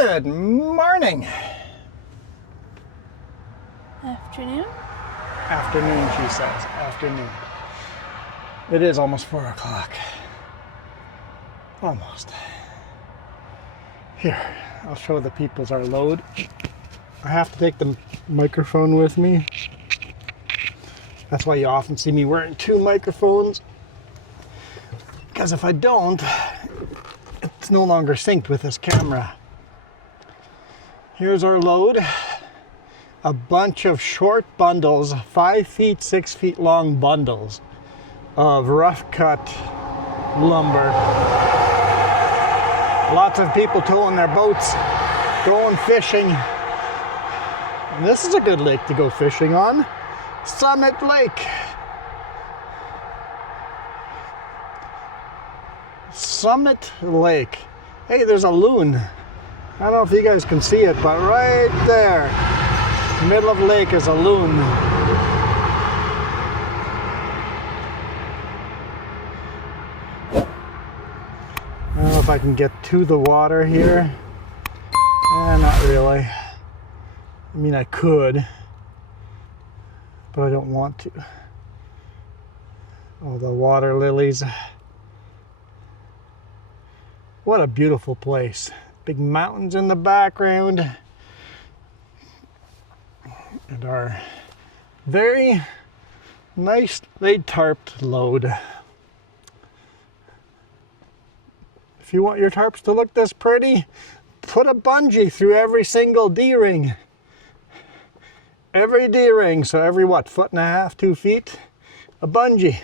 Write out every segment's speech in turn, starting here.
Good morning. Afternoon? Afternoon, she says. Afternoon. It is almost 4 o'clock. Almost. Here, I'll show the peoples our load. I have to take the microphone with me. That's why you often see me wearing 2 microphones. Because if I don't, it's no longer synced with this camera. Here's our load. A bunch of short bundles, 5 feet, 6 feet long bundles of rough cut lumber. Lots of people towing their boats, going fishing. And this is a good lake to go fishing on. Summit Lake. Summit Lake. Hey, there's a loon. I don't know if you guys can see it, but right there, middle of the lake is a loon. I don't know if I can get to the water here. Not really. I mean, I could, but I don't want to. Oh, the water lilies. What a beautiful place. Big mountains in the background. And our very nicely tarped load. If you want your tarps to look this pretty, put a bungee through every single D-ring. Every D-ring, so every what, 1.5 feet, 2 feet? A bungee.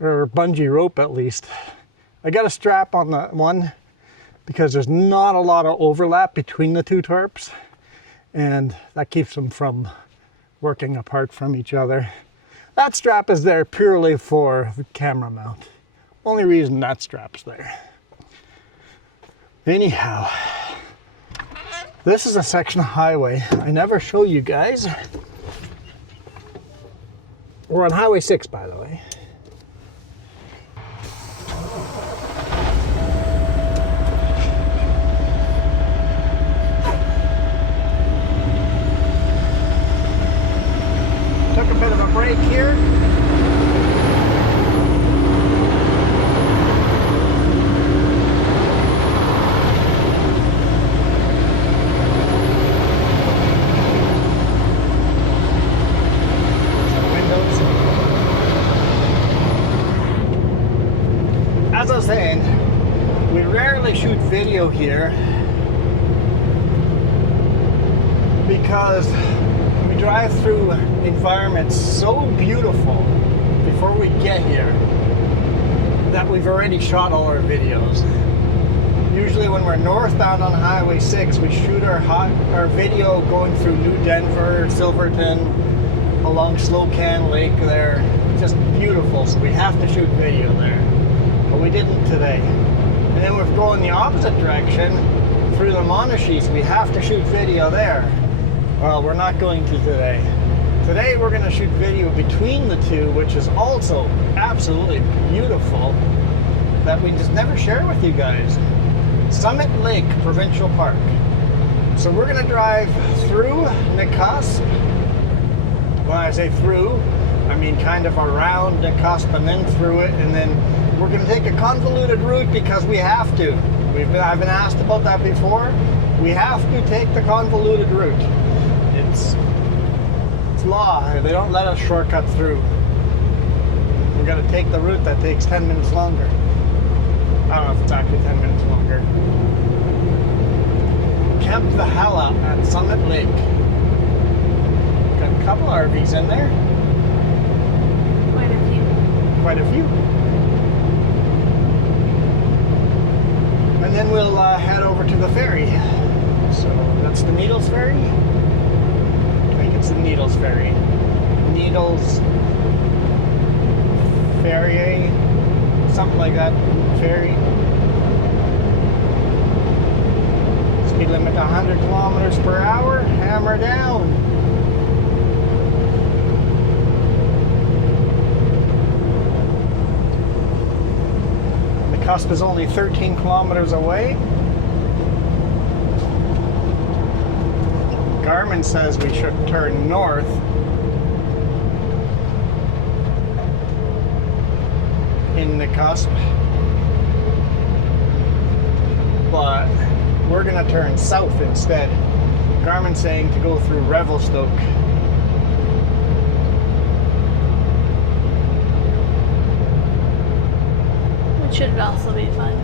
Or a bungee rope at least. I got a strap on that one because there's not a lot of overlap between the 2 tarps, and that keeps them from working apart from each other. That strap is there purely for the camera mount. Only reason that strap's there. Anyhow, this is a section of highway I never show you guys. We're on Highway 6, by the way. Took a bit of a break here. As I was saying, we rarely shoot video here because we drive through environments so beautiful before we get here that we've already shot all our videos. Usually when we're northbound on Highway 6, we shoot our video going through New Denver, Silverton, along Slocan Lake there. Just beautiful, so we have to shoot video there. But we didn't today. And then we're going the opposite direction through the Monashees. We have to shoot video there. Well, we're not going to today. Today we're going to shoot video between the two, which is also absolutely beautiful, that we just never share with you guys. Summit Lake Provincial Park. So we're going to drive through Nakusp. When I say through, I mean kind of around Nakusp and then through it, and then we're going to take a convoluted route because we have to. I've been asked about that before. We have to take the convoluted route. It's law. They don't let us shortcut through. We're going to take the route that takes 10 minutes longer. I don't know if it's actually 10 minutes longer. Camp the hell out at Summit Lake. Got a couple RVs in there. Quite a few. Quite a few. And then we'll head over to the ferry. So that's the Needles Ferry. I think it's the Needles Ferry. Needles Ferry, something like that. Ferry. Speed limit 100 kilometers per hour. Hammer down. Nakusp is only 13 kilometers away. Garmin says we should turn north. In Nakusp. But we're gonna turn south instead. Garmin's saying to go through Revelstoke. Which should also be fun.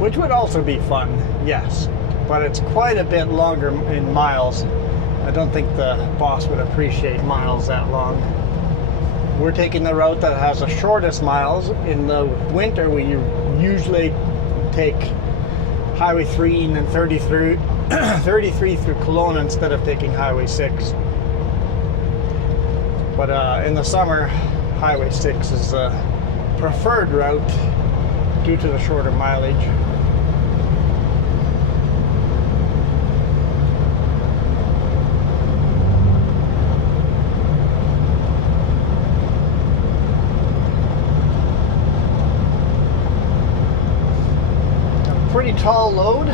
Which would also be fun, yes. But it's quite a bit longer in miles. I don't think the boss would appreciate miles that long. We're taking the route that has the shortest miles. In the winter, we usually take Highway 3 and then 33 through Cologne instead of taking Highway 6. But in the summer, Highway 6 is the preferred route due to the shorter mileage. Pretty tall load.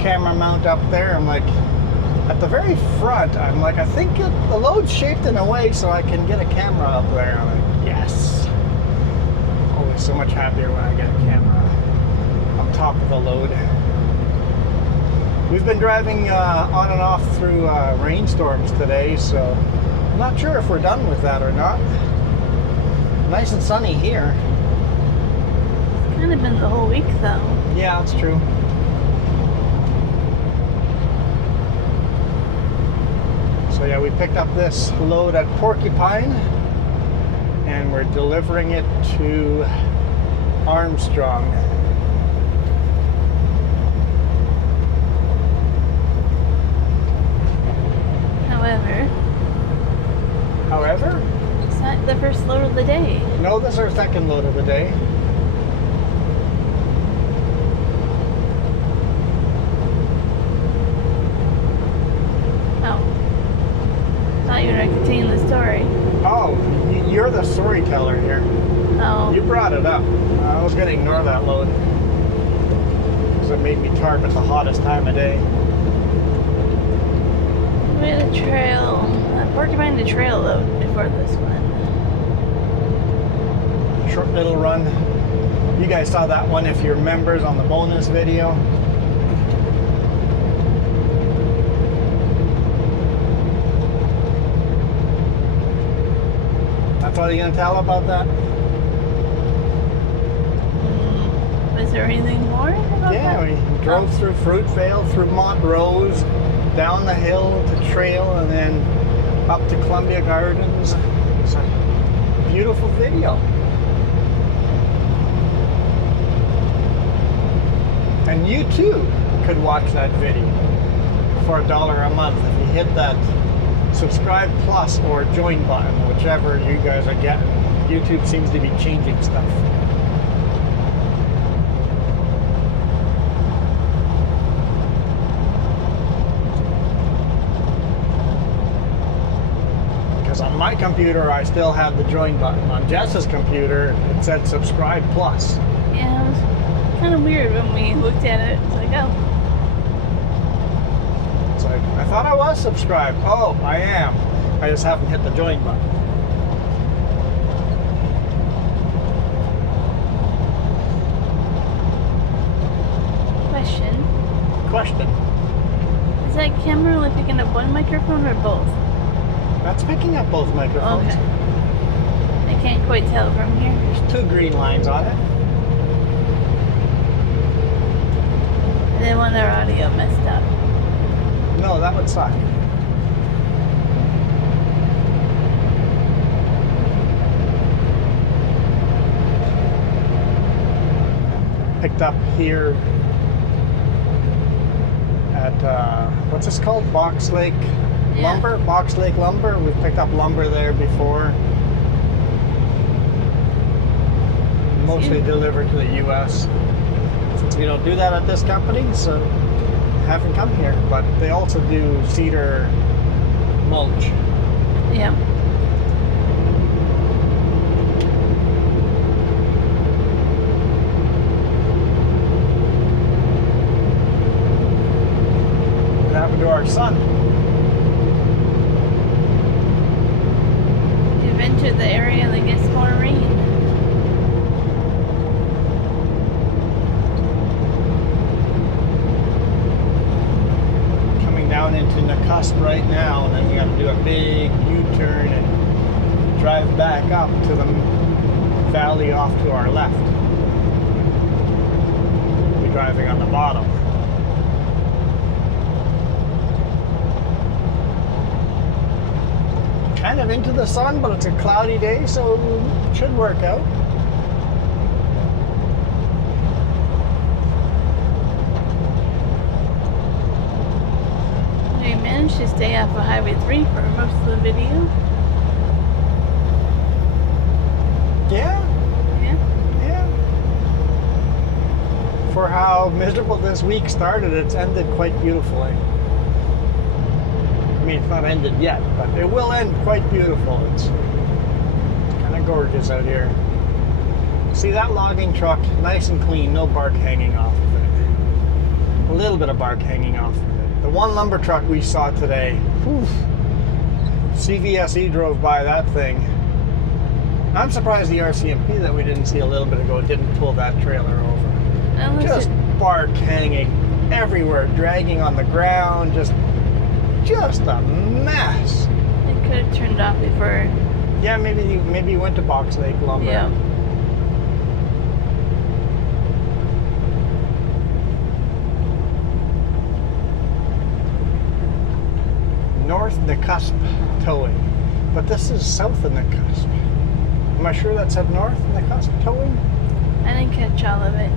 Camera mount up there. I'm like, at the very front, I'm like, I think the load's shaped in a way so I can get a camera up there. I'm like, yes. Always so much happier when I get a camera on top of the load. We've been driving on and off through rainstorms today, so I'm not sure if we're done with that or not. Nice and sunny here. It's kind of been the whole week though. Yeah, that's true. So yeah, we picked up this load at Porcupine and we're delivering it to Armstrong. However, it's not the first load of the day. No, this is our second load of the day. Oh. Thought you were going to continue the story. Oh, you're the storyteller here. Oh. You brought it up. I was going to ignore that load. Because it made me target the hottest time of day. We had a trail, Porcupine to trail load before this one. Short little run. You guys saw that one if you're members on the bonus video. That's all you're going to tell about that? Was there anything more about Yeah, that? we drove through Fruitvale, through Montrose, down the hill to trail, and then up to Columbia Gardens. It's a beautiful video. And you too could watch that video for $1 a month if you hit that subscribe plus or join button, whichever you guys are getting. YouTube seems to be changing stuff. Because on my computer I still have the join button. On Jess's computer it said subscribe plus. Yeah, it was kind of weird when we looked at it. It's like, oh. It's like, I thought I was subscribed. Oh, I am. I just haven't hit the join button. Question. Is that camera only picking up one microphone or both? That's picking up both microphones. Okay. I can't quite tell from here. There's 2 green lines on it. I didn't want our audio messed up. No, that would suck. Picked up here at, what's this called? Box Lake Lumber? Box Lake Lumber. We've picked up lumber there before. Mostly delivered to the U.S. Since we don't do that at this company, so haven't come here. But they also do cedar mulch. Yeah. to the area that gets more rain. Coming down into Nakusp right now, and then we got to do a big U-turn and drive back up to the valley off to our left. We'll be driving on the bottom. Kind of into the sun, but it's a cloudy day, so it should work out. We managed to stay off of Highway 3 for most of the video. Yeah, Yeah. yeah. For how miserable this week started, it's ended quite beautifully. I mean, it's not ended yet, but it will end quite beautiful. It's kind of gorgeous out here. See that logging truck, nice and clean, no bark hanging off of it. A little bit of bark hanging off of it. The one lumber truck we saw today, whew, CVSE drove by that thing. I'm surprised the RCMP that we didn't see a little bit ago didn't pull that trailer over. Just bark hanging everywhere, dragging on the ground, just a mess. It could have turned off before. Yeah, maybe you went to Box Lake Lumber. Yeah. North Nakusp Towing. But this is south of Nakusp. Am I sure that said North Nakusp Towing? I didn't catch all of it.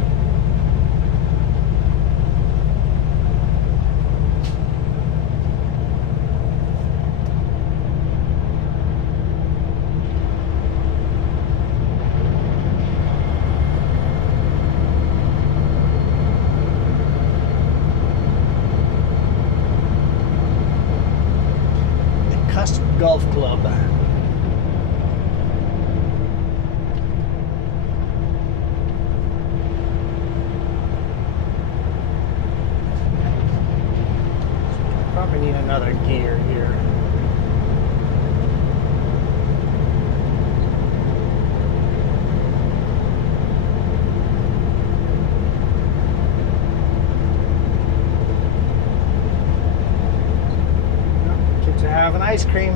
Golf Club. Probably need another gear here. Kids are having ice cream.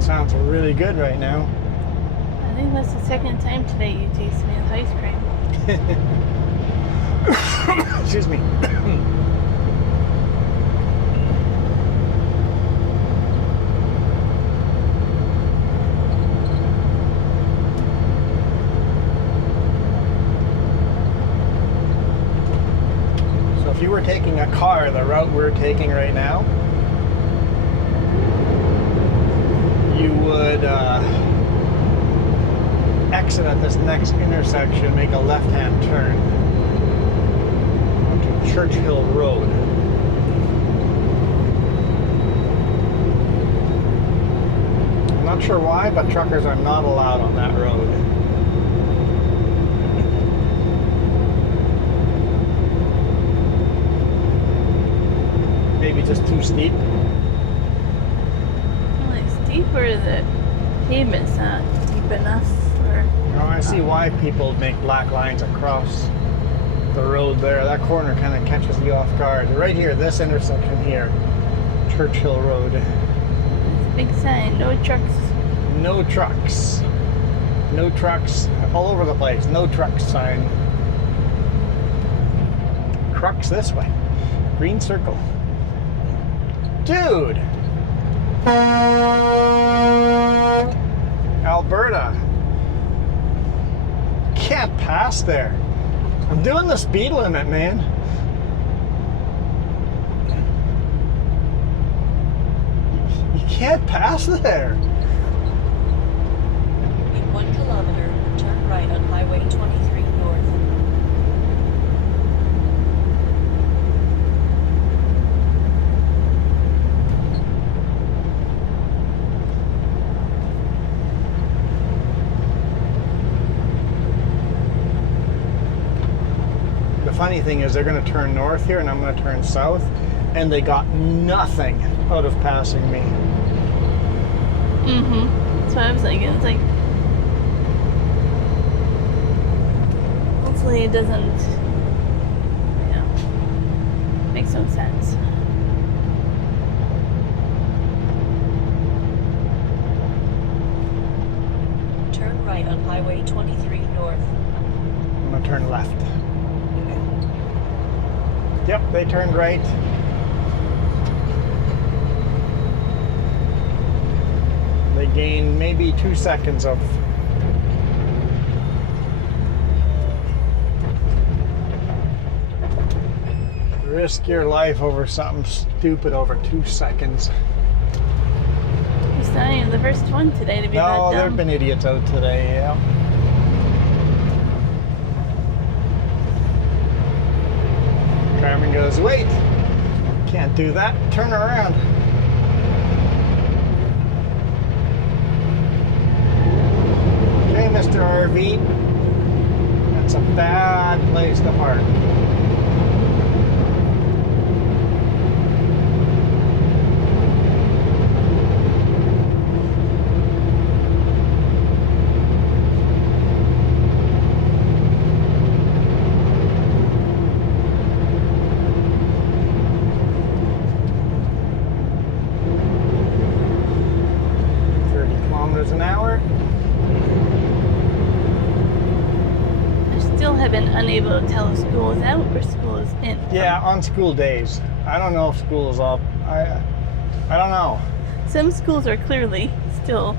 Sounds really good right now. I think that's the second time today you tasted me with ice cream. Excuse me. So if you were taking a car the route we're taking right now, you would exit at this next intersection, make a left-hand turn onto Churchill Road. I'm not sure why, but truckers are not allowed on that road. Maybe just too steep. Or the pavement's not deep enough for... Oh, I see why people make black lines across the road there. That corner kind of catches you off guard. Right here, this intersection here, Churchill Road. Big sign, no trucks. No trucks. No trucks all over the place. No trucks sign. Trucks this way. Green circle. Dude! Alberta. Can't pass there. I'm doing the speed limit, man. You can't pass there. In 1 kilometer, turn right on Highway 23 North. The funny thing is they're going to turn north here and I'm going to turn south, and they got nothing out of passing me. That's what I was thinking. It's like, hopefully it doesn't, you know, make some sense. Turn right on Highway 23 north. I'm gonna turn left. Yep, they turned right. They gained maybe 2 seconds of. Risk your life over something stupid over 2 seconds. He's not even the first one today to be that No, dumb. there have been idiots out today, yeah. Carmen goes, wait, can't do that, turn around. Okay, Mr. RV, that's a bad place to park. An hour. I still have been unable to tell if school is out or school is in. Yeah, on school days. I don't know if school is up. I don't know. Some schools are clearly still.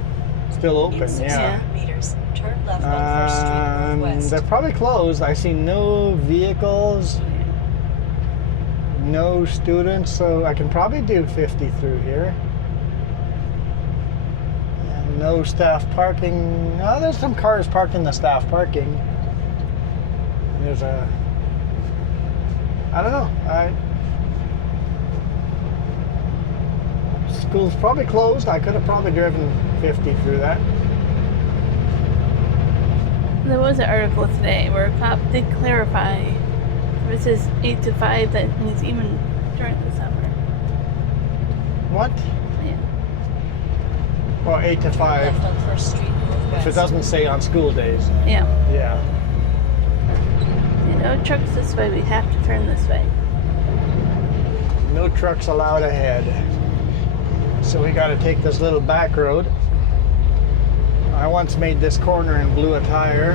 Still open, In 600 yeah. meters, turn left on First Street northwest. They're probably closed. I see no vehicles, no students, so I can probably do 50 through here. And no staff parking. No, there's some cars parked in the staff parking. There's a, I don't know. School's probably closed. I could have probably driven 50 through that. There was an article today where a cop did clarify if it says 8 to 5, that means even during the summer. What? Yeah. Well, 8 to 5. Left on First Street northwest. If it doesn't say on school days. Yeah. Yeah. No trucks this way, we have to turn this way. No trucks allowed ahead. So we got to take this little back road. I once made this corner and blew a tire.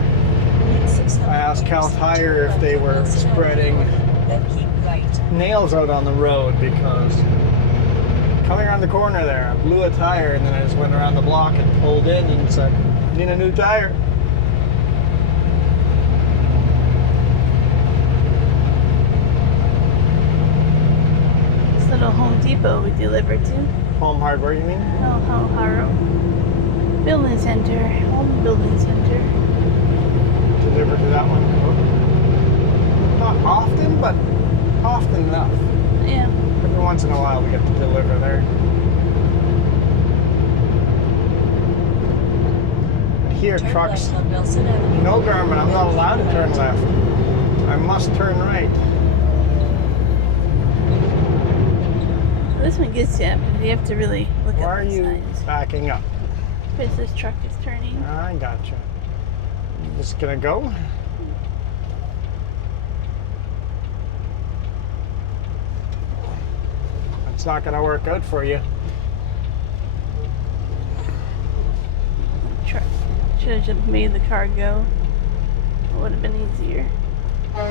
I asked Cal Tire if they were spreading Then keep right. nails out on the road because coming around the corner there, I blew a tire and then I just went around the block and pulled in and said, need a new tire. This little Home Depot we delivered to. Home Hardware, you mean? Oh, Haro. Building center. Home building center. Deliver to that one. Not often, but often enough. Yeah. Every once in a while we get to deliver there. Here, Turn trucks. left on Nelson Avenue. No, Garmin, I'm not allowed to turn left. I must turn right. This one gets you, but you have to really look Why up are the you signs. backing up? Because this truck is turning. I gotcha. Just gonna go. It's not gonna work out for you. Truck. Should have just made the car go. It would have been easier. Is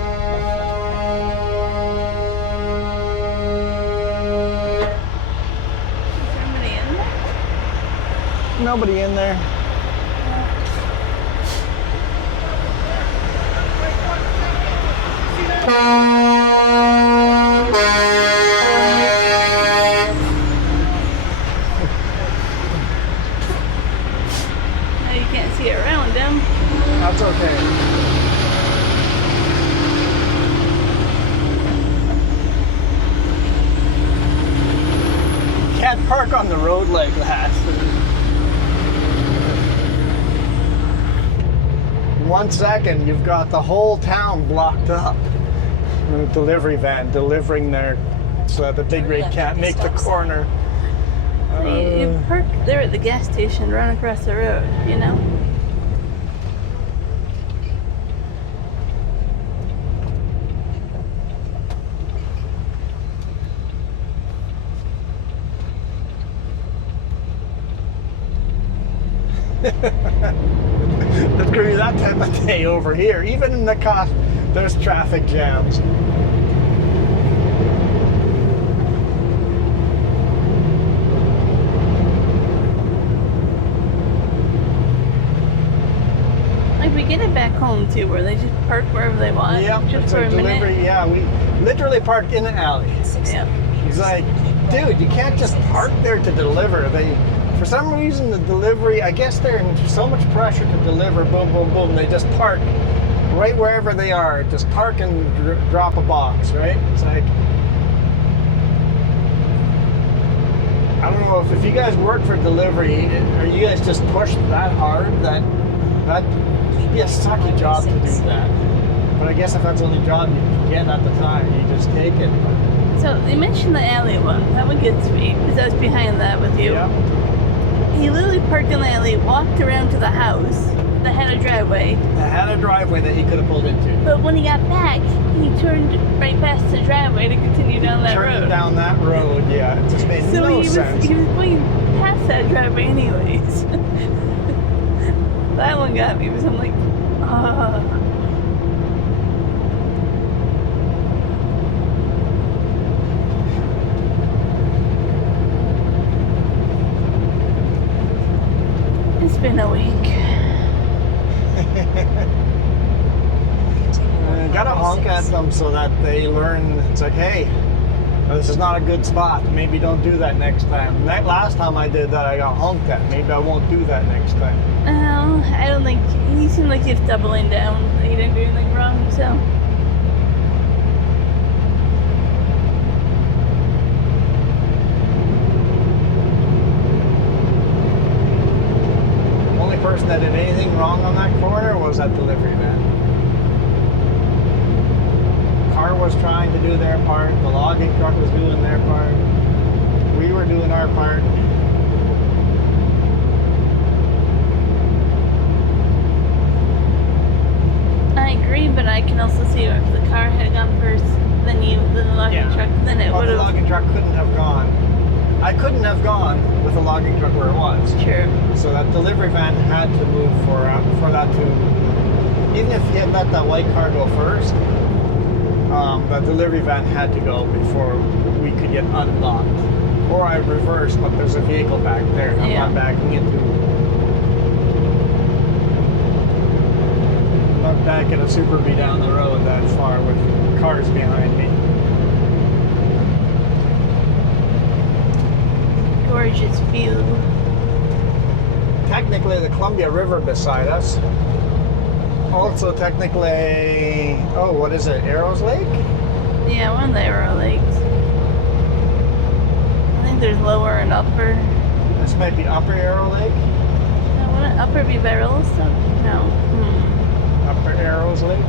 somebody in there? Nobody in there. Now you can't see around them. That's okay. Can't park on the road like that. In 1 second, you've got the whole town blocked up. A delivery van delivering their, so that the big rig can't make the corner. You park they're at the gas station, run across the road, you know? It's gonna be that type of day over here. Even in Nakusp, there's traffic jams. Like we get it back home too, where they just park wherever they want. Yeah, just it's for a a delivery. minute. Yeah, we literally parked in the alley. Yeah. He's like, dude, you can't just park there to deliver. For some reason, the delivery, I guess they're in so much pressure to deliver, boom, boom, boom, they just park right wherever they are. Just park and drop a box, right? It's like, I don't know if you guys work for delivery, are you guys just pushed that hard that it'd be a sucky job to do that. But I guess if that's the only job you get at the time, you just take it. So you mentioned the alley one. That one gets me because I was behind that with you. Yep. He literally parked in the alley, walked around to the house that had a driveway. It had a driveway that he could have pulled into. But when he got back, he turned right past the driveway to continue down that road. Turned down that road, yeah. It just made no sense. He was going past that driveway anyways. That one got me because I'm like, It's been a week. Gotta honk at them so that they learn. It's like, hey, this is not a good spot. Maybe don't do that next time. That last time I did that, I got honked at. Maybe I won't do that next time. I don't think he seemed like he's doubling down. He didn't do anything wrong, so. Only person that did anything wrong on that corner was that delivery van. Car was trying to do their part. The logging truck was doing their part. We were doing our part. I agree, but I can also see if the car had gone first, then the logging truck, then it Well, would the have. logging truck couldn't have gone. I couldn't have gone with the logging truck where it was. True. So that delivery van had to move for that to. Even if he had let that white car go first, that delivery van had to go before we could get unlocked. Or I reversed, but there's a vehicle back there. I'm not backing into. I'm not backing a Super B down the road that far with cars behind me. Gorgeous view. Technically, the Columbia River beside us. Also, technically, what is it? Arrows Lake? Yeah, one of the Arrow Lakes. I think there's lower and upper. This might be Upper Arrow Lake. No, wouldn't upper be by Yellowstone? No. Upper Arrows Lake.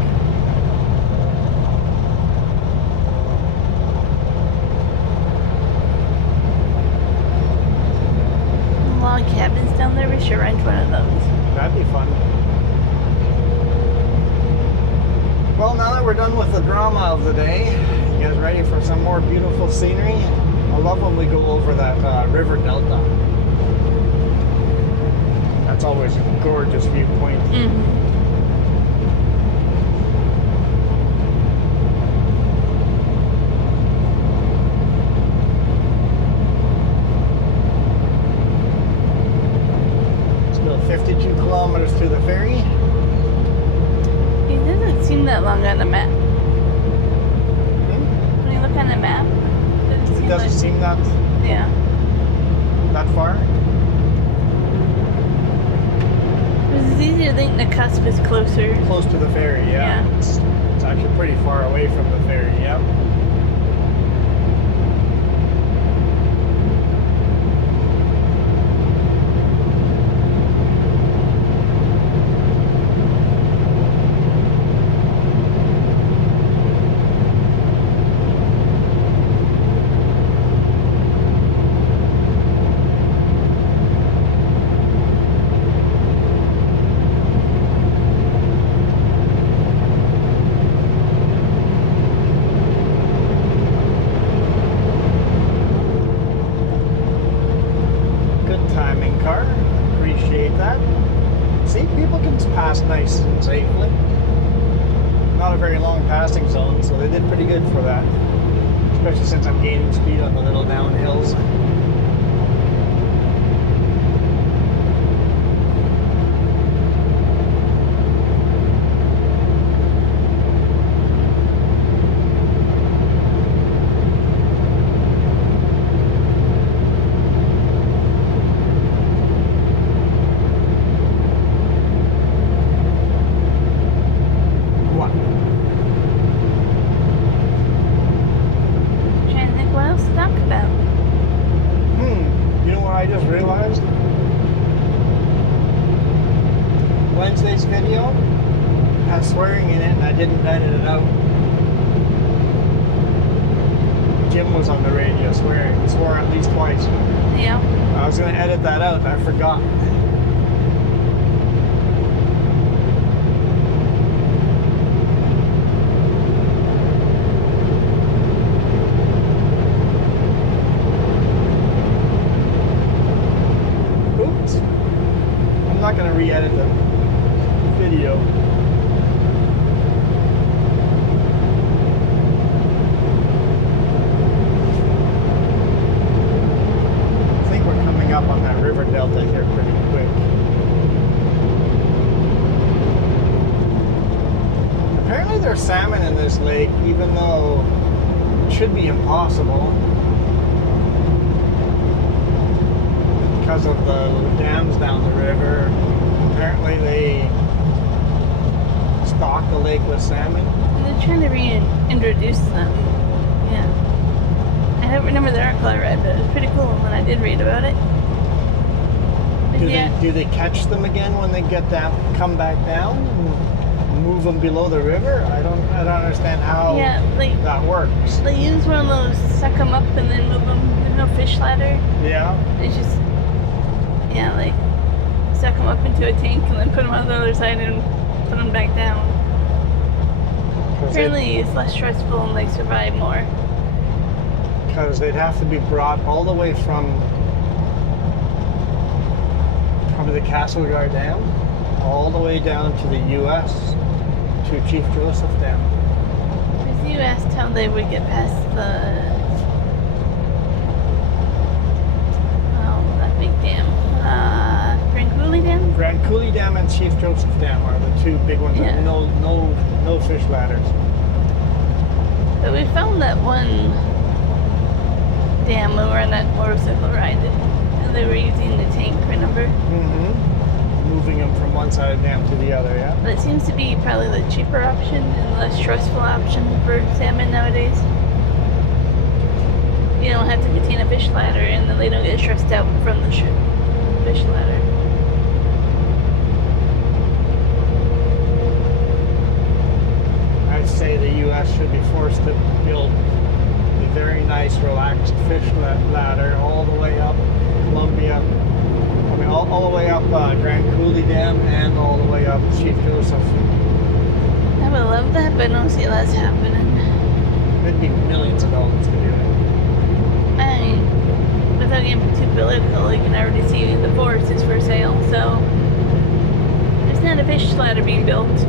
Log cabins down there. We should rent one of those. That'd be fun. Well, now that we're done with the drama of the day, you guys ready for some more beautiful scenery? I love when we go over that river delta. That's always a gorgeous viewpoint. Still 52 kilometers to the ferry. It doesn't seem that long on the map. When you look on the map, It doesn't seem that far. It's easy to think Nakusp is closer. Close to the ferry, yeah. It's actually pretty far away from the ferry, yep. car. Appreciate that. See, people can pass nice and safely. Not a very long passing zone, so they did pretty good for that. Especially since I'm gaining speed on the little downhills. Wednesday's video has swearing in it and I didn't edit it out. Jim was on the radio swearing. He swore at least twice. Yeah. I was going to edit that out and I forgot. Oops. I'm not going to re-edit the video. I think we're coming up on that river delta here pretty quick. Apparently there's salmon in this lake, even though it should be impossible because of the dams down the river. Apparently they stock the lake with salmon. They're trying to reintroduce them. Yeah. I don't remember the article I read, but it was pretty cool when I did read about it. But do they catch them again when they get down, come back down, and move them below the river? I don't understand how that works. They use one of those suck them up and then move them. There's no fish ladder. Yeah. It's just like suck them up into a tank and then put them on the other side and put them back down. Apparently it's less stressful and they survive more. Because they'd have to be brought all the way from probably the Castlegar Dam all the way down to the U.S. to Chief Joseph Dam. Because you asked how they would get past that big dam. Grand Coulee Dam? Grand Coulee Dam and Chief Joseph Dam are the two big ones. Yeah. That no fish ladders. But we found that one dam when we were on that motorcycle ride, and they were using the tank, remember? Mm-hmm. Moving them from one side of the dam to the other, yeah. But it seems to be probably the cheaper option and less stressful option for salmon nowadays. You don't have to maintain a fish ladder, and then they don't get stressed out from the fish ladder. I'd say the U.S. should be forced to build a very nice, relaxed fish ladder all the way up Columbia. I mean, all the way up Grand Coulee Dam and all the way up Chief Joseph. I would love that, but I don't see that's happening. It'd be millions of dollars to do it. I mean, without getting too political, you can already see the forest is for sale, so there's not a fish ladder being built.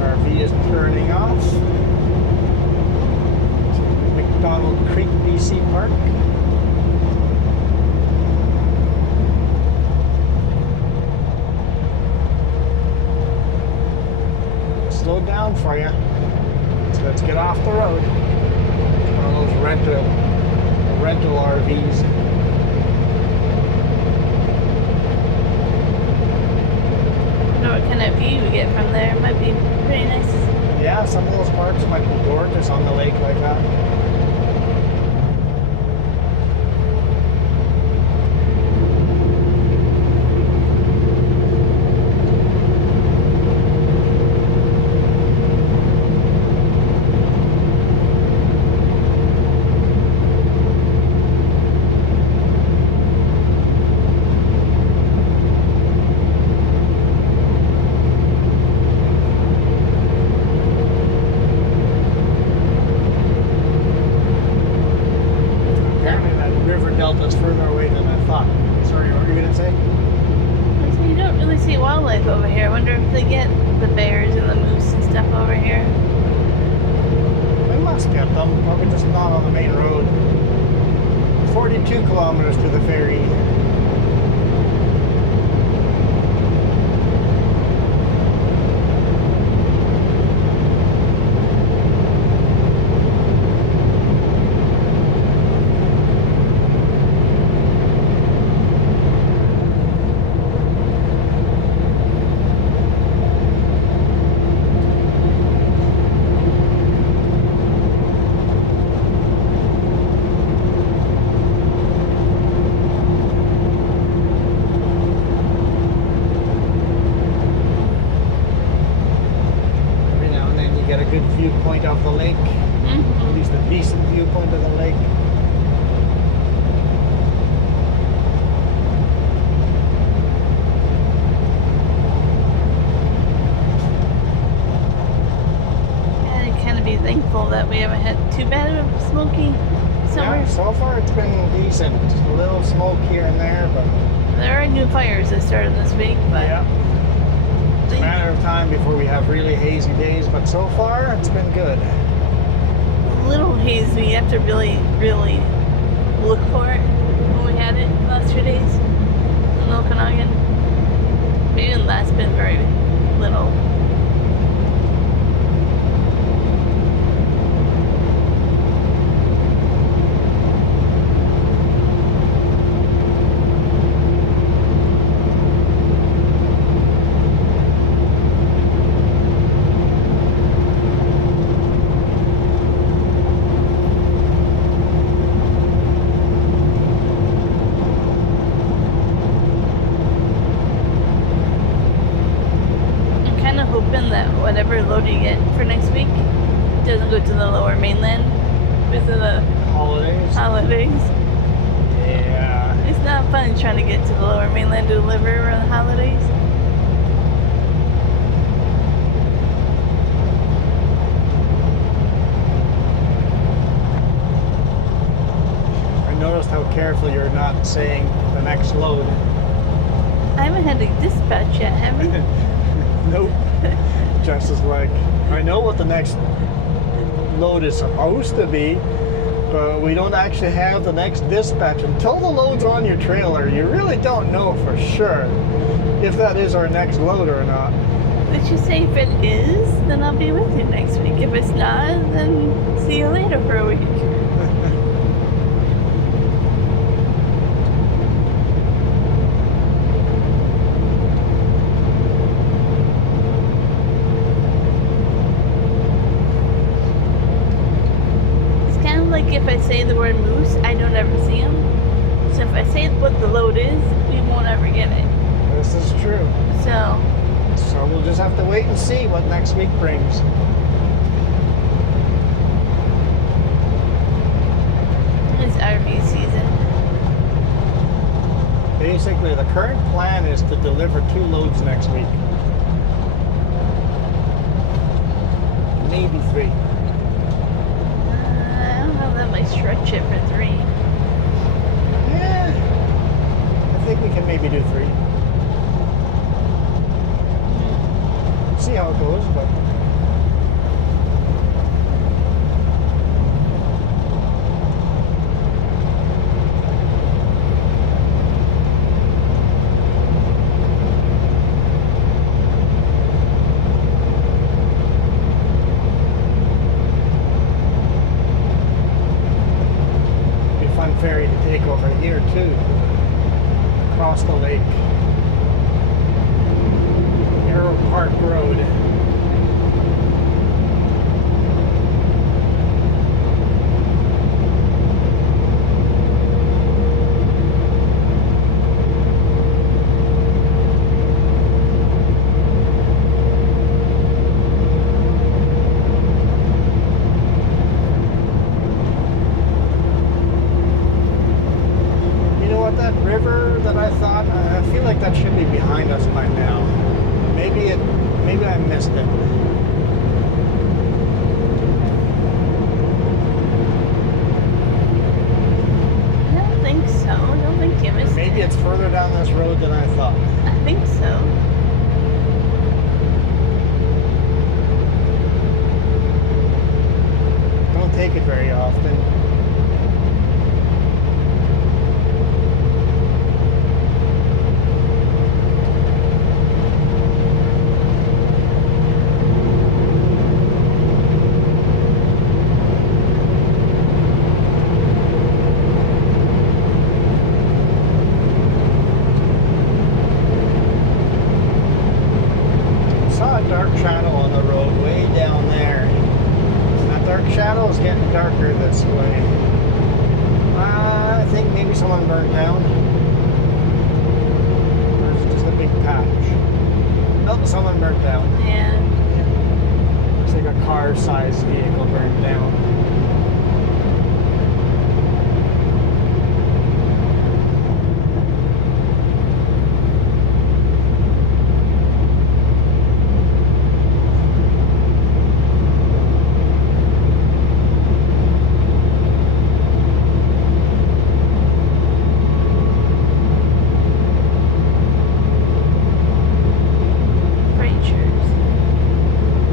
RV is turning off to McDonald Creek BC Park. Slow down for you. So let's get off the road. One of those rental RVs. I don't know what kind of view we get from there. It might be pretty nice. Yeah, some of those parks might be gorgeous on the lake like that. to get the bears and the moose and stuff over here? We must get them, probably just not on the main road. 42 kilometers to the ferry. Viewpoint of the lake, at least a decent viewpoint of the lake. Yeah, I kind of be thankful that we haven't had too bad of a smoky summer. Yeah, so far it's been decent. A little smoke here and there, but there are new fires that started this week, but yeah. It's a matter of time before we have really hazy days, but so far it's been good. a little hazy. You have to really, really look for it when we had it the last 2 days in Okanagan. Maybe the last been very little. That whatever load you get for next week doesn't go to the lower mainland because of the holidays. Yeah. It's not fun trying to get to the lower mainland to deliver around the holidays. I noticed how careful you're not saying the next load. I haven't had to dispatch yet, have you? Nope. Jess is like, I know what the next load is supposed to be, but we don't actually have the next dispatch. Until the load's on your trailer, you really don't know for sure if that is our next load or not. Did you say if it is, then I'll be with you next week. If it's not, then see you later for a week. Like if I say the word moose, I don't ever see them. So if I say what the load is, we won't ever get it. This is true. So we'll just have to wait and see what next week brings. It's RV season. Basically, the current plan is to deliver 2 loads next week. Maybe 3. I might stretch it for 3. Yeah, I think we can maybe do 3. See how it goes, but ferry to take over here too, across the lake. Arrow Park Road. I feel like that should be behind us by now. Maybe I missed it. I don't think so. I don't think you missed it. Maybe it's further down this road than I thought. I think so. it very often. Saw a dark shadow on the road way down there. That dark shadow is getting darker this way. I think maybe someone burned down. Or is it just a big patch? Nope, someone burnt down. Yeah. Looks like a car-sized vehicle burned down.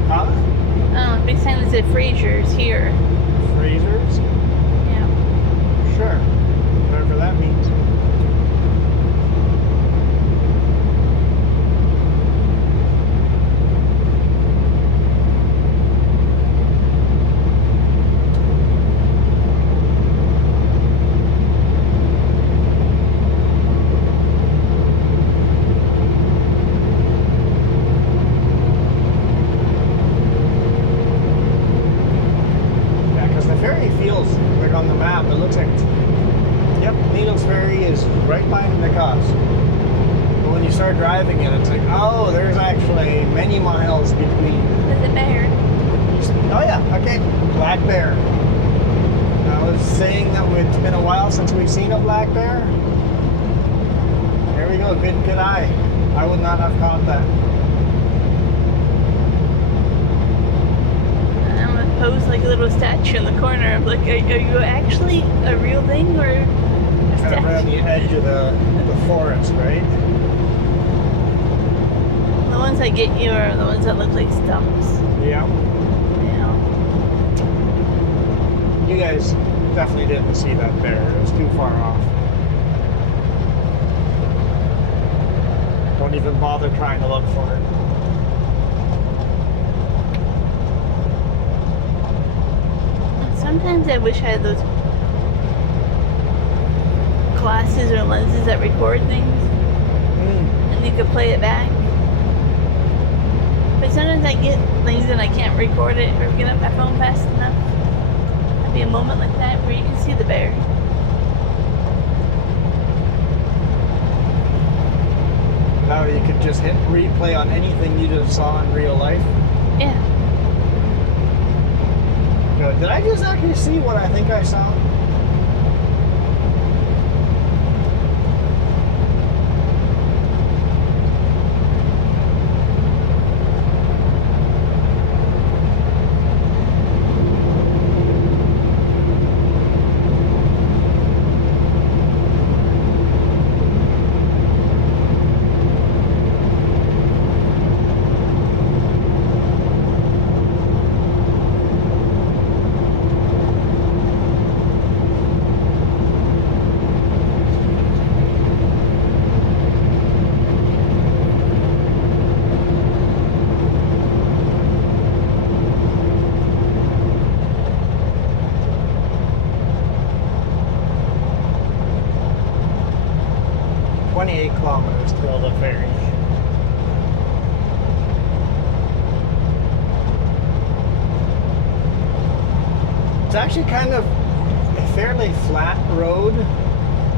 Huh? Oh, big sign that said Frasier's here. Freezers? Yeah. Sure. Whatever that means. Yeah, because the ferry feels like on the map, it looks like, yep, Needles Ferry is right by Nakusp. But when you start driving it, it's like, oh, there's actually many miles between. There's a bear. Oh yeah, okay, black bear. I was saying that it's been a while since we've seen a black bear. There we go, good eye. I would not have caught that. I'm gonna pose like a little statue in the corner. I'm like, are you actually a real thing or a Kind of around the statue? edge of the forest, right? The ones that get you are the ones that look like stumps. Yeah. Yeah. You guys definitely didn't see that bear. It was too far off. Don't even bother trying to look for it. Sometimes I wish I had those glasses or lenses that record things and you could play it back. But sometimes I get things and I can't record it or get up my phone fast enough. There'd be a moment like that where you can see the bear. Now you could just hit replay on anything you just saw in real life. Yeah. Good. Did I just actually see what I think I saw? Kilometers to the ferry. It's actually kind of a fairly flat road.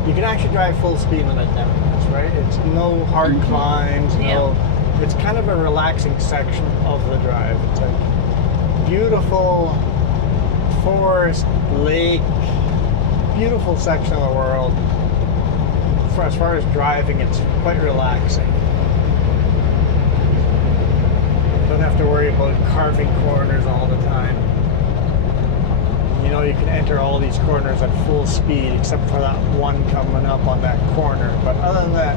You can actually drive full speed limit down this, right? It's no hard climbs, no. It's kind of a relaxing section of the drive. It's a beautiful forest, lake, beautiful section of the world. As far as driving, it's quite relaxing. Don't have to worry about carving corners all the time. You know, you can enter all these corners at full speed except for that one coming up on that corner. But other than that,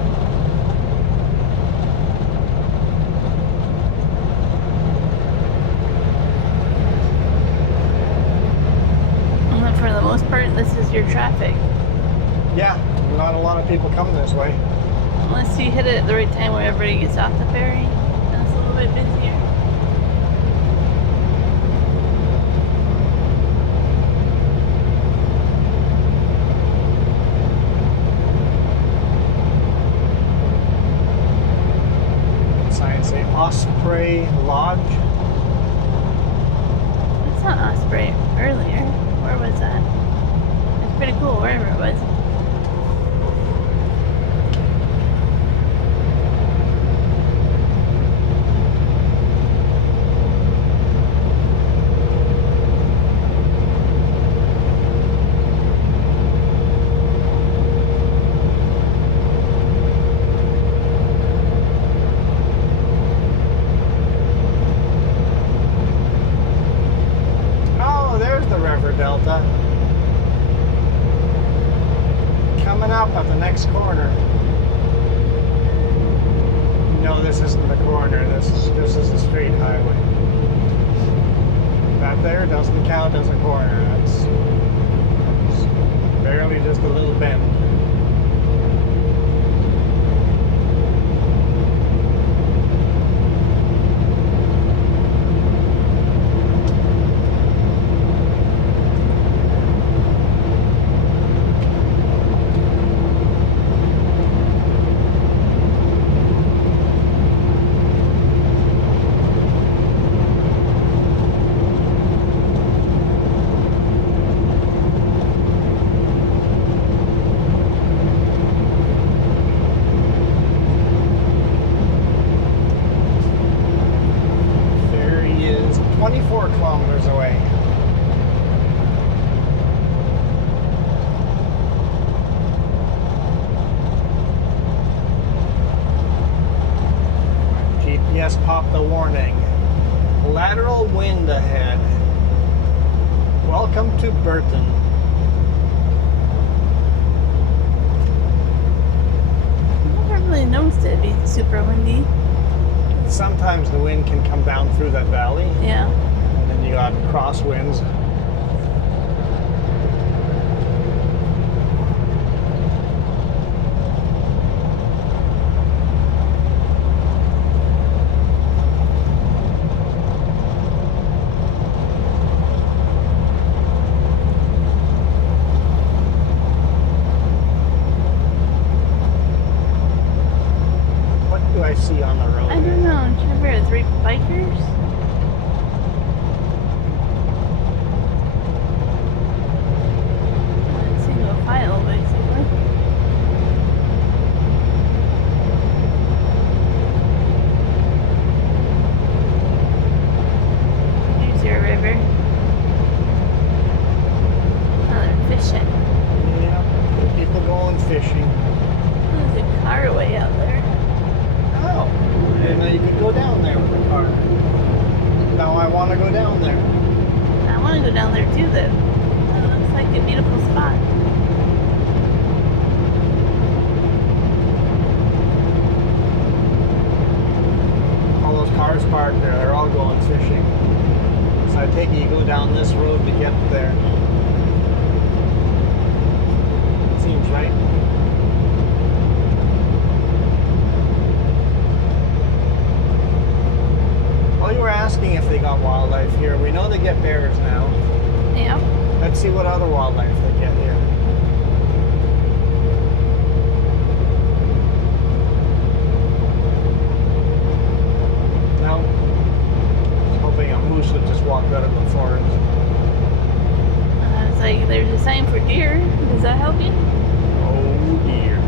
your traffic. Yeah, not a lot of people come this way. Unless you hit it at the right time where everybody gets off the ferry. Then it's a little bit busier. Signs say Osprey Lodge. It's not Osprey earlier. Where was that? It's pretty cool, wherever it was. Oh, there's the River Delta. Coming up at the next corner. No, this isn't the corner. This is a straight highway. That there doesn't count as a corner. That's barely just a little bend. Ferry is 24 kilometers away. GPS popped a warning. Lateral wind ahead. Welcome to Burton. I never really noticed it be super windy. Sometimes the wind can come down through that valley, Yeah. and then you got crosswinds. What do I see on the road? I don't know. I'm trying to figure out 3 bikers. Single file, basically. Here's your river. Oh, they're fishing. Yeah, people going fishing. There's a car way out there. Oh, and you could go down there with the car. Now I want to go down there. I want to go down there too, though. It looks like a beautiful spot. All those cars parked there, they're all going fishing. So I take it you go down this road to get there. Seems right. Well, you were asking if they got wildlife here. We know they get bears now. Yeah. Let's see what other wildlife they get here. No. I was hoping a moose would just walk out of the forest. It's like there's a sign for deer. Does that help you? Oh dear.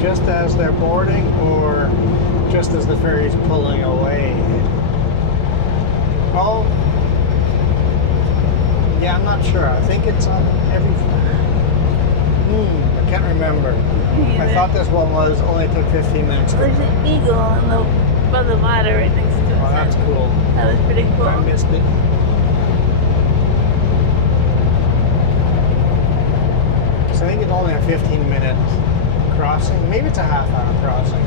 Just as they're boarding, or just as the ferry's pulling away. Oh, yeah, I'm not sure. I think it's on every. I can't remember. I thought this one was only took 15 minutes. There's an eagle on by the ladder right next to it. Oh, that's cool. That was pretty cool. I missed it. So I think it's only a 15-minute crossing. Maybe it's a half-hour crossing.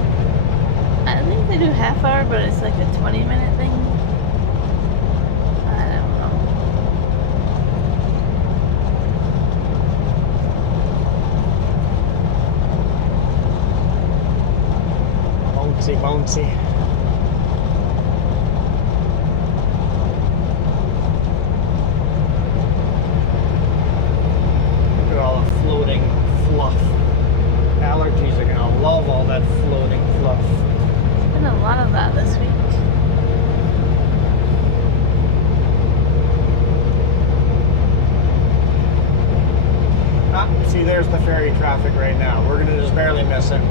I think they do half hour, but it's like a 20-minute thing. I don't know. Bouncy, bouncy. Look at all the floating fluff. Allergies are gonna love all that floating fluff. There's been a lot of that this week. Ah, see, there's the ferry traffic right now. We're gonna just barely miss it.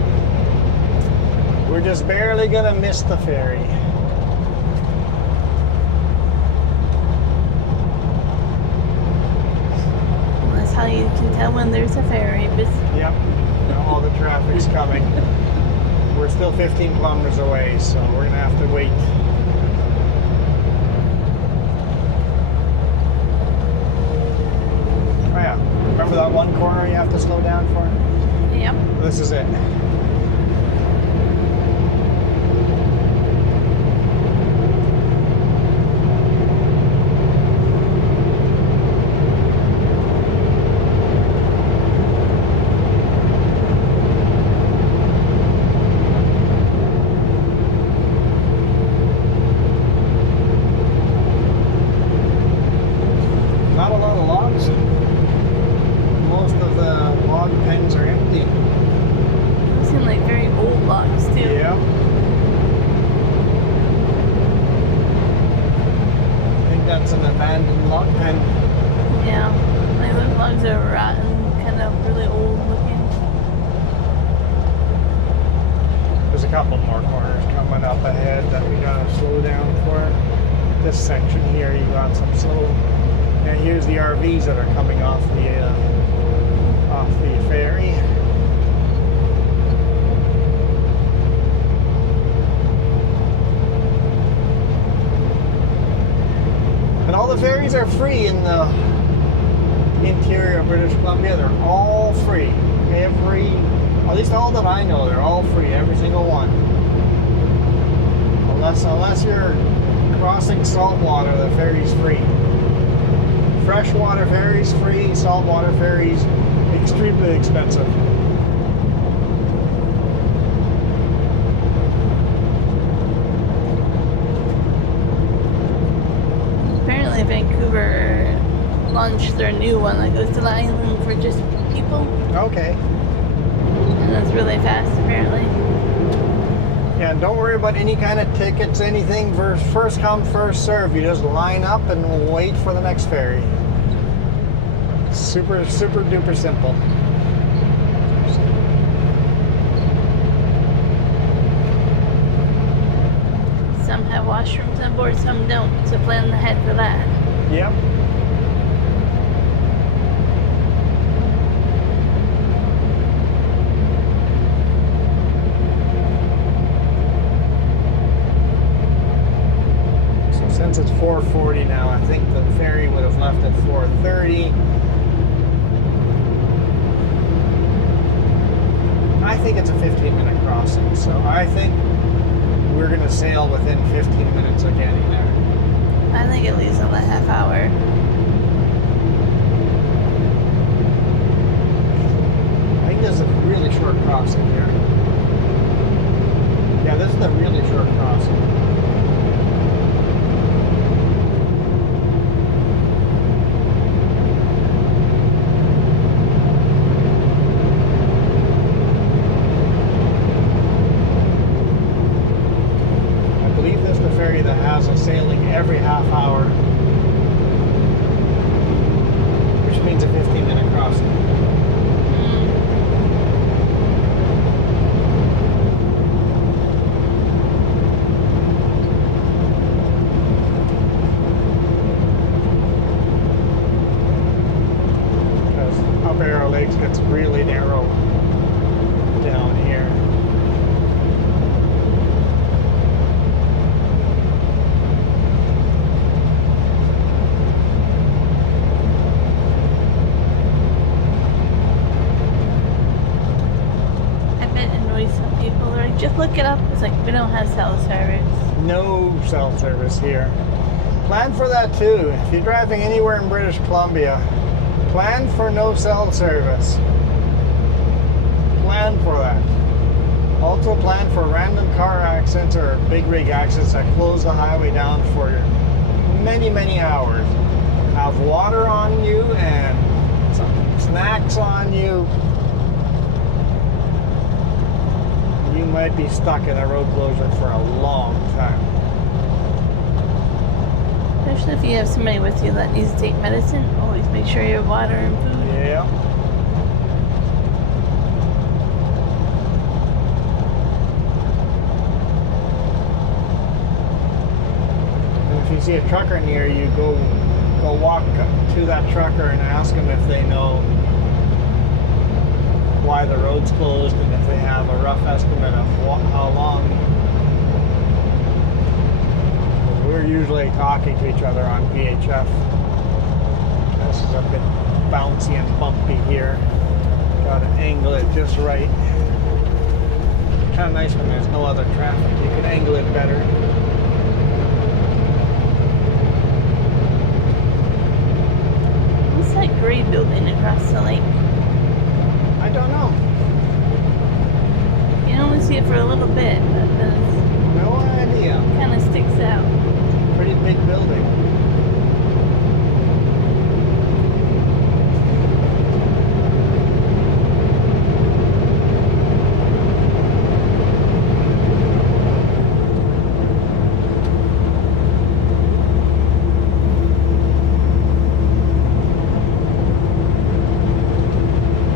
We're just barely gonna miss the ferry. That's how you can tell when there's a ferry. But Yep, now all the traffic's coming. We're still 15 kilometers away, so we're gonna have to wait. Oh yeah, remember that one corner you have to slow down for? yep. This is it. Not a lot of logs. Most of the log pens are empty. I've seen like very old logs too. Yeah. I think that's an abandoned log pen. Yeah. Like those logs are rotten, kind of really old looking. There's a couple more corners coming up ahead that we gotta slow down for. This section here, you got some slow. And here's the RVs that are coming off the ferry. And all the ferries are free in the interior of British Columbia. They're all free. At least all that I know, they're all free. Every single one. Unless you're crossing saltwater, the ferry's free. Freshwater ferries free, saltwater ferries extremely expensive. Apparently Vancouver launched their new one that goes to the island for just people. Okay. And that's really fast apparently. Yeah, don't worry about any kind of tickets, anything. First come, first serve. You just line up and wait for the next ferry. Super, super duper simple. Some have washrooms on board, some don't. So plan ahead for that. Yep. So since it's 4:40 now, I think the ferry would have left at 4:30. I think it's a 15-minute crossing, so I think we're going to sail within 15 minutes of getting there. I think at least on a half hour. I think this is a really short crossing here. Yeah, this is a really short crossing. That has a sailing every half hour, which means a 15-minute crossing. always some people are like, just look it up. It's like, we don't have cell service. No cell service here. Plan for that too. If you're driving anywhere in British Columbia, plan for no cell service. Plan for that. Also plan for random car accidents or big rig accidents that close the highway down for many, many hours. Have water on you and some snacks on you. You might be stuck in a road closure for a long time. Especially if you have somebody with you that needs to take medicine, always make sure you have water and food. Yeah. And if you see a trucker near you, go walk to that trucker and ask them if they know why the road's closed and if they have a rough estimate of how long. We're usually talking to each other on VHF. This is a bit bouncy and bumpy here. Got to angle it just right. Kind of nice when there's no other traffic. You can angle it better. What's that gray building across the lake? I don't know. You can only see it for a little bit, but then No idea. it kind of sticks out. Pretty big building.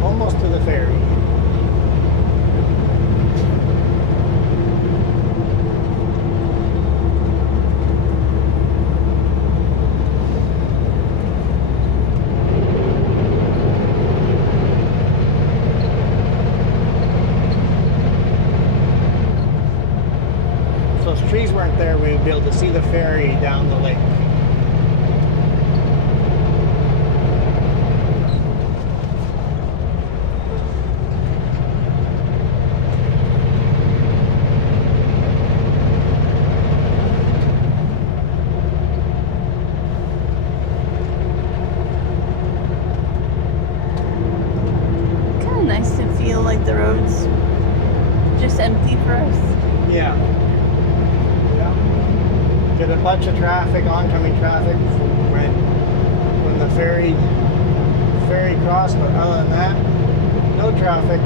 Almost to the ferry. So if trees weren't there, we would be able to see the ferry down the lake. Kind of nice to feel like the road's just empty for us. Yeah. Yeah. Get a bunch of traffic, oncoming traffic when the ferry crossed, but other than that, no traffic.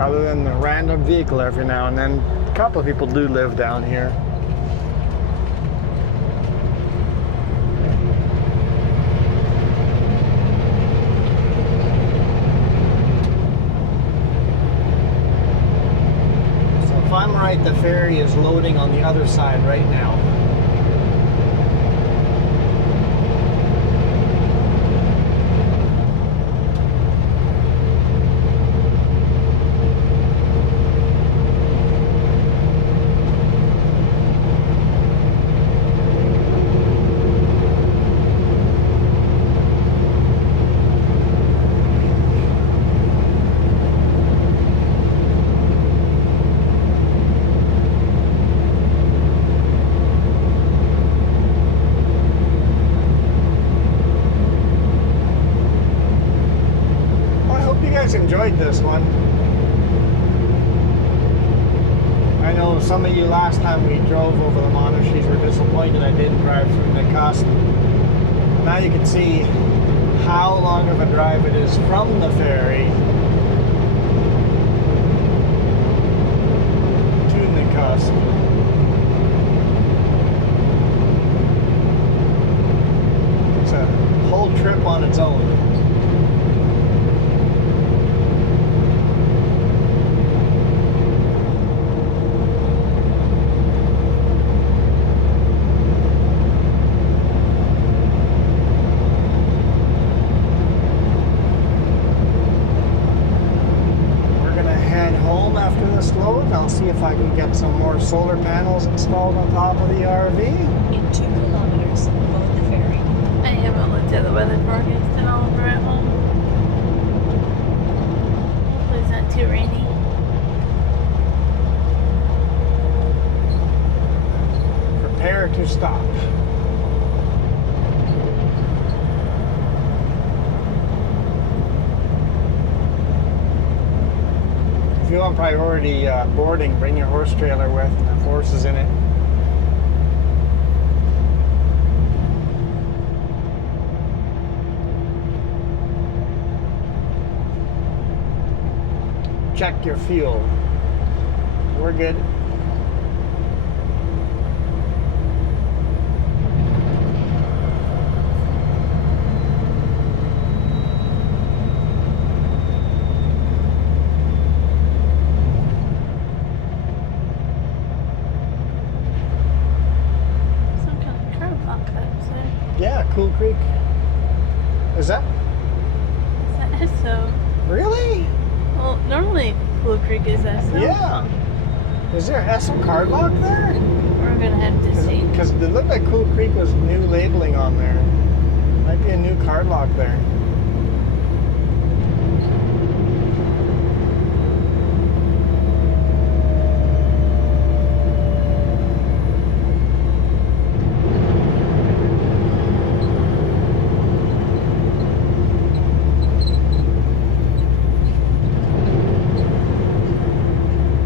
Other than the random vehicle every now and then. A couple of people do live down here. So if I'm right, the ferry is loading on the other side right now. Enjoyed this one. I know some of you last time we drove over the Monasteries were disappointed I didn't drive through Nakusp. Now you can see how long of a drive it is from the ferry to Nakusp. It's a whole trip on its own. I'll see if I can get some more solar panels installed on top of the RV. In 2 kilometers, board the ferry. I haven't looked at the weather forecast at all over at home. Hopefully it's not too rainy. Prepare to stop. If you want priority boarding, bring your horse trailer with and have horses in it. Check your fuel. We're good. Some kind of curb up there. Yeah, Cool Creek. Is that Is that so? really? Well, normally Cool Creek is Esso. Yeah. Is there Esso card lock there? We're gonna have to see. Because it looked like Cool Creek was new labeling on there. Might be a new card lock there.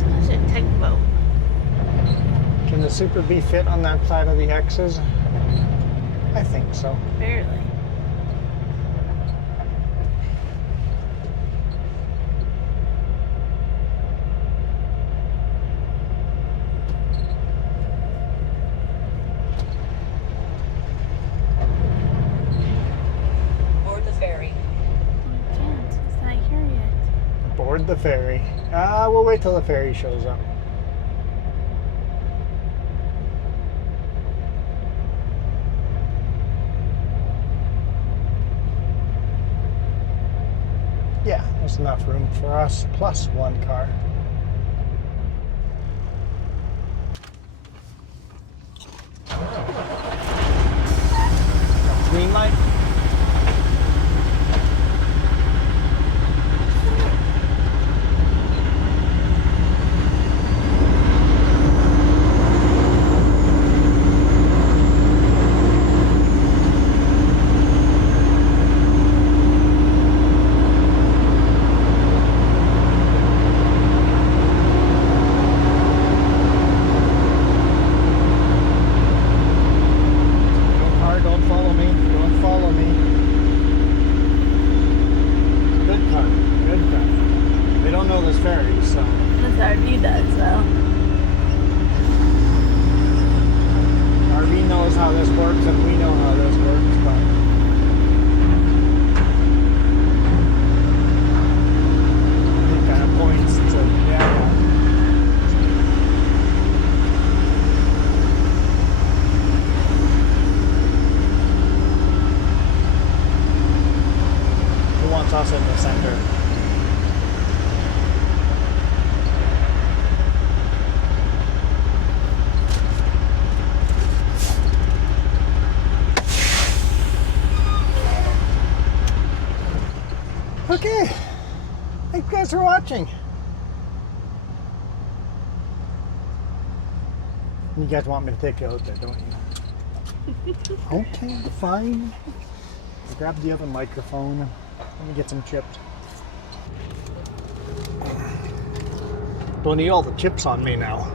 That's a tugboat. Can the Super B fit on that side of the X's? I think so. Barely. Board the ferry. We can't. It's not here yet. Board the ferry. We'll wait till the ferry shows up. Yeah, there's enough room for us plus one car. Green light. Don't follow me. Don't follow me. Good car. Good car. They don't know this ferry, so. This RV does, though. RV knows how this works, and we know how this works, but. He kind of points and says, yeah. Who wants us in the center? Okay. Thank you guys for watching. You guys want me to take you out there, don't you? Okay, fine. Grab the other microphone. Let me get some chips. Don't need all the chips on me now.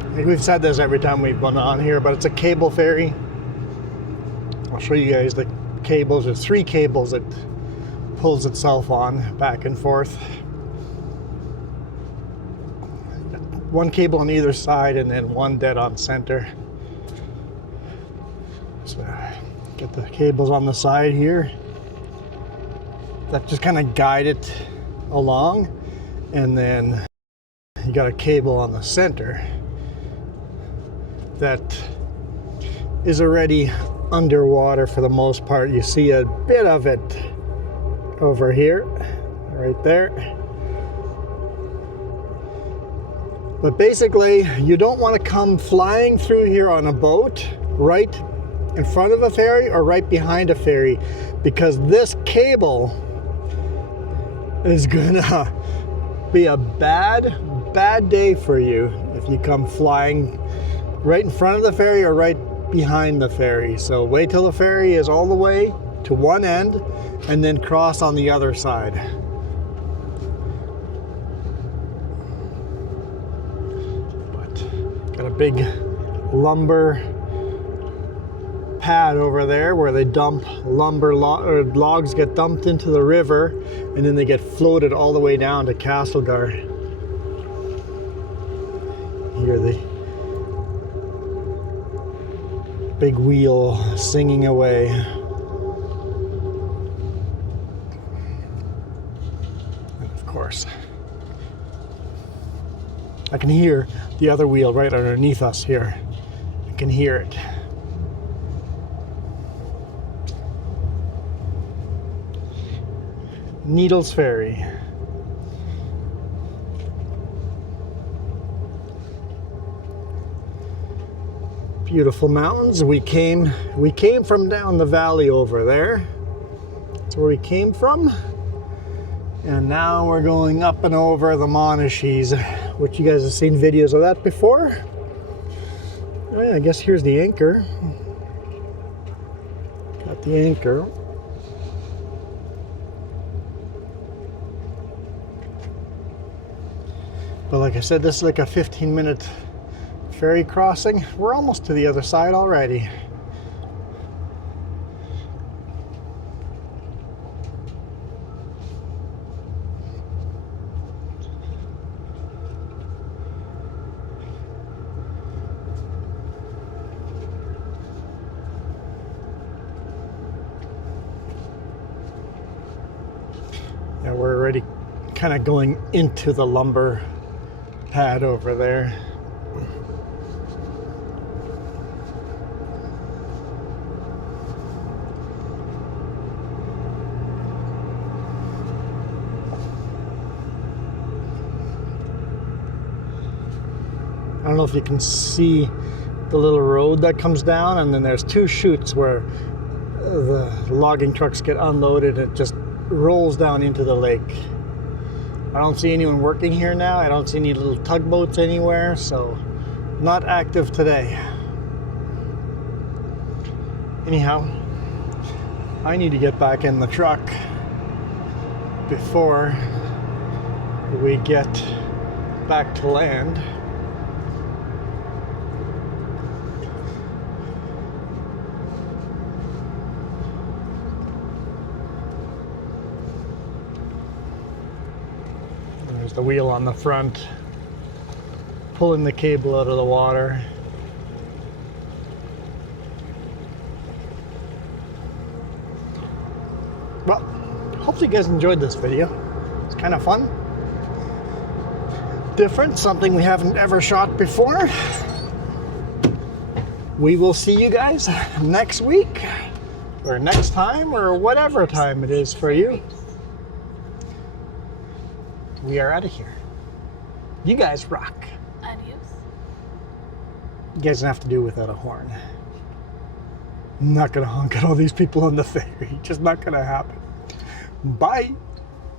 I think we've said this every time we've been on here, but it's a cable ferry. I'll show you guys the cables. There's 3 cables that pulls itself on back and forth. One cable on either side and then one dead on center. So get the cables on the side here that just kind of guide it along, and then you got a cable on the center that is already underwater for the most part. You see a bit of it over here, right there. But basically, you don't want to come flying through here on a boat right in front of a ferry or right behind a ferry, because this cable is gonna be a bad day for you if you come flying right in front of the ferry or right behind the ferry. So wait till the ferry is all the way to one end and then cross on the other side. But got a big lumber pad over there where they dump lumber or logs get dumped into the river, and then they get floated all the way down to Castlegar. Hear the big wheel singing away. And of course, I can hear the other wheel right underneath us here. I can hear it. Needles Ferry. Beautiful mountains. We came from down the valley over there. That's where we came from. And now we're going up and over the Monashees, which you guys have seen videos of that before. Well, I guess here's the anchor. Got the anchor. But like I said, this is like a 15-minute ferry crossing. We're almost to the other side already. Yeah, we're already kind of going into the lumber pad over there. I don't know if you can see the little road that comes down, and then there's two chutes where the logging trucks get unloaded. It just rolls down into the lake. I don't see anyone working here now. I don't see any little tugboats anywhere, so not active today. Anyhow, I need to get back in the truck before we get back to land. There's the wheel on the front, pulling the cable out of the water. Well, hopefully you guys enjoyed this video. It's kind of fun. Different, something we haven't ever shot before. We will see you guys next week, or next time, or whatever time it is for you. We are out of here. You guys rock. Adios. You guys don't have to do without a horn. I'm not gonna honk at all these people on the ferry. Just not gonna happen. Bye.